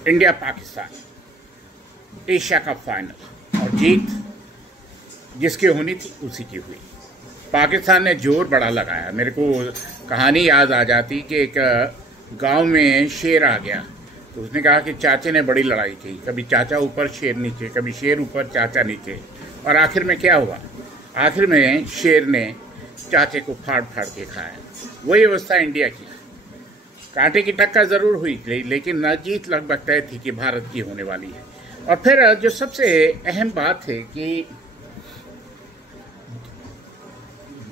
India Pakistan Asia cup final, और जीत जिसकी होनी थी उसी की हुई। पाकिस्तान ने जोर बड़ा लगाया। मेरे को कहानी याद आ जाती कि एक गांव में शेर आ गया, तो उसने कहा कि चाचे ने बड़ी लड़ाई की, कभी चाचा ऊपर शेर नीचे, कभी शेर ऊपर चाचा नीचे, और आखिर में क्या हुआ? आखिर में शेर ने चाचे को फाड़ फाड़ के खाया। वही अवस्था इंडिया की। कांटे की टक्कर जरूर हुई थी, लेकिन जीत लगभग तय थी कि भारत की होने वाली है। और फिर जो सबसे अहम बात है कि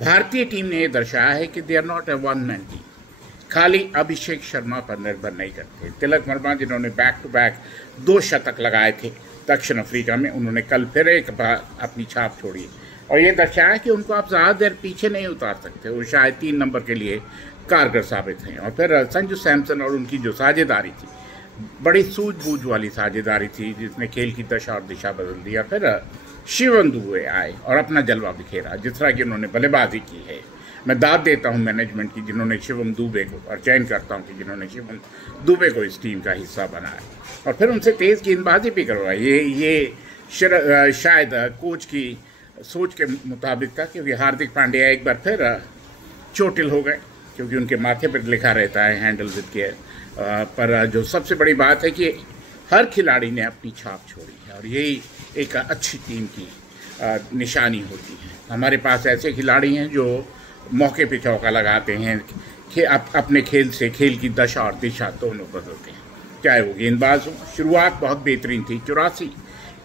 भारतीय टीम ने यह दर्शाया है कि they are not a one man team. खाली अभिषेक शर्मा पर निर्भर नहीं करते। तिलक वर्मा, जिन्होंने बैक टू बैक 2 शतक लगाए थे दक्षिण अफ्रीका में, उन्होंने कल फिर एक बार अपनी छाप छोड़ी और ये दर्शाया कि उनको आप ज़्यादा देर पीछे नहीं उतार सकते। वो शायद 3 नंबर के लिए कारगर साबित हैं। और फिर संजू सैमसन और उनकी जो साझेदारी थी, बड़ी सूझबूझ वाली साझेदारी थी, जिसने खेल की दशा और दिशा बदल दी। फिर शिवम दुबे आए और अपना जलवा बिखेरा, जिस तरह की उन्होंने बल्लेबाजी की है। मैं दाद देता हूं मैनेजमेंट की, जिन्होंने शिवम दुबे को, और चयन करता हूं कि जिन्होंने शिवम दुबे को इस टीम का हिस्सा बनाया और फिर उनसे तेज़ गेंदबाजी भी करवाई। ये शायद कोच की सोच के मुताबिक था, क्योंकि हार्दिक पांड्या एक बार फिर चोटिल हो गए, क्योंकि उनके माथे पर लिखा रहता है हैंडल विद केयर। पर जो सबसे बड़ी बात है कि हर खिलाड़ी ने अपनी छाप छोड़ी है, और यही एक अच्छी टीम की निशानी होती है। हमारे पास ऐसे खिलाड़ी हैं जो मौके पे चौका लगाते हैं, अपने खेल से खेल की दशा और दिशा दोनों बदलते हैं। चाहे वो गेंदबाज हो, शुरुआत बहुत बेहतरीन थी, 84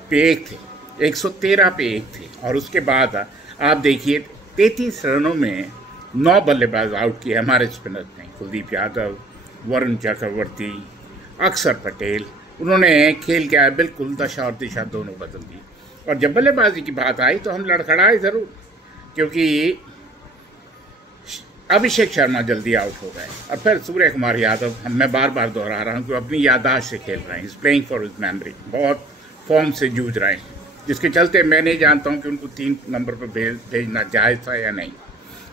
पे 1 थे, 113 पे 1 थे, और उसके बाद आप देखिए 33 रनों में 9 बल्लेबाज आउट किए हमारे स्पिनर ने। कुलदीप यादव, वरुण चक्रवर्ती, अक्षर पटेल, उन्होंने खेल के बिल्कुल दशा और दिशा दोनों बदल दी। और जब बल्लेबाजी की बात आई तो हम लड़खड़ाए ज़रूर, क्योंकि अभिषेक शर्मा जल्दी आउट हो गए, और फिर सूर्य कुमार यादव, मैं बार बार दोहरा रहा हूँ कि अपनी याददाश्त से खेल रहे हैं, is playing for his memory, बहुत फॉर्म से जूझ रहे हैं, जिसके चलते मैं नहीं जानता हूँ कि उनको 3 नंबर पर भेजना जायज़ था या नहीं।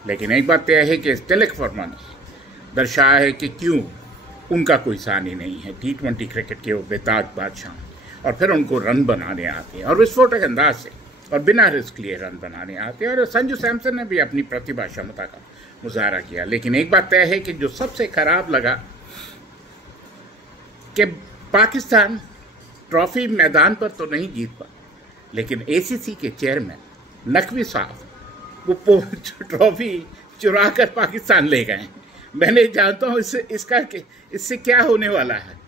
लेकिन एक बात यह है कि तिलक वर्मा ने दर्शाया है कि क्यों उनका कोई सानी नहीं है। T20 क्रिकेट के वो बेताज बादशाह, और फिर उनको रन बनाने आते हैं, और विस्फोटक अंदाज से और बिना रिस्क लिए रन बनाने आते हैं। और संजू सैमसन ने भी अपनी प्रतिभा क्षमता का मुजाहरा किया। लेकिन एक बात तय है कि जो सबसे खराब लगा कि पाकिस्तान ट्रॉफी मैदान पर तो नहीं जीत पा, लेकिन ACC के चेयरमैन नकवी साहब वो ट्रॉफी चुरा कर पाकिस्तान ले गए। मैं नहीं जानता हूँ इससे क्या होने वाला है।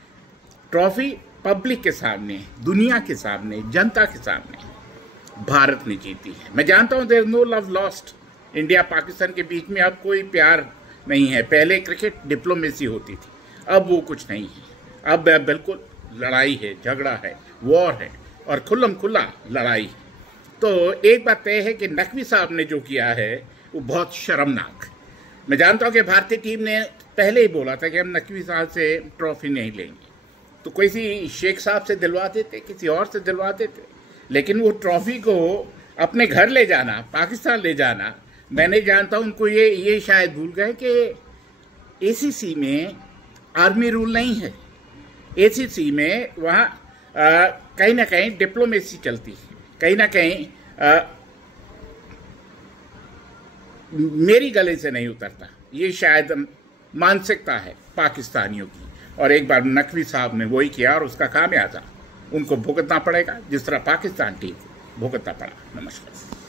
ट्रॉफी पब्लिक के सामने, दुनिया के सामने, जनता के सामने भारत ने जीती है। मैं जानता हूँ there is no love lost. India Pakistan के बीच में अब कोई प्यार नहीं है। पहले क्रिकेट डिप्लोमेसी होती थी, अब वो कुछ नहीं है। अब बिल्कुल लड़ाई है, झगड़ा है, वॉर है, और खुल्लम खुल्ला लड़ाई है। तो एक बात तय है कि नकवी साहब ने जो किया है वो बहुत शर्मनाक। मैं जानता हूँ कि भारतीय टीम ने पहले ही बोला था कि हम नकवी साहब से ट्रॉफी नहीं लेंगे, तो किसी शेख साहब से दिलवा देते, किसी और से दिलवा देते, लेकिन वो ट्रॉफी को अपने घर ले जाना, पाकिस्तान ले जाना, मैं नहीं जानता हूँ उनको ये शायद भूल गए कि ACC में आर्मी रूल नहीं है। ACC में वहाँ कहीं ना कहीं डिप्लोमेसी चलती है, कहीं ना कहीं मेरी गले से नहीं उतरता। ये शायद मानसिकता है पाकिस्तानियों की, और एक बार नकवी साहब ने वही किया, और उसका खामियाजा उनको भुगतना पड़ेगा, जिस तरह पाकिस्तान टीम भुगतना पड़ा। नमस्कार।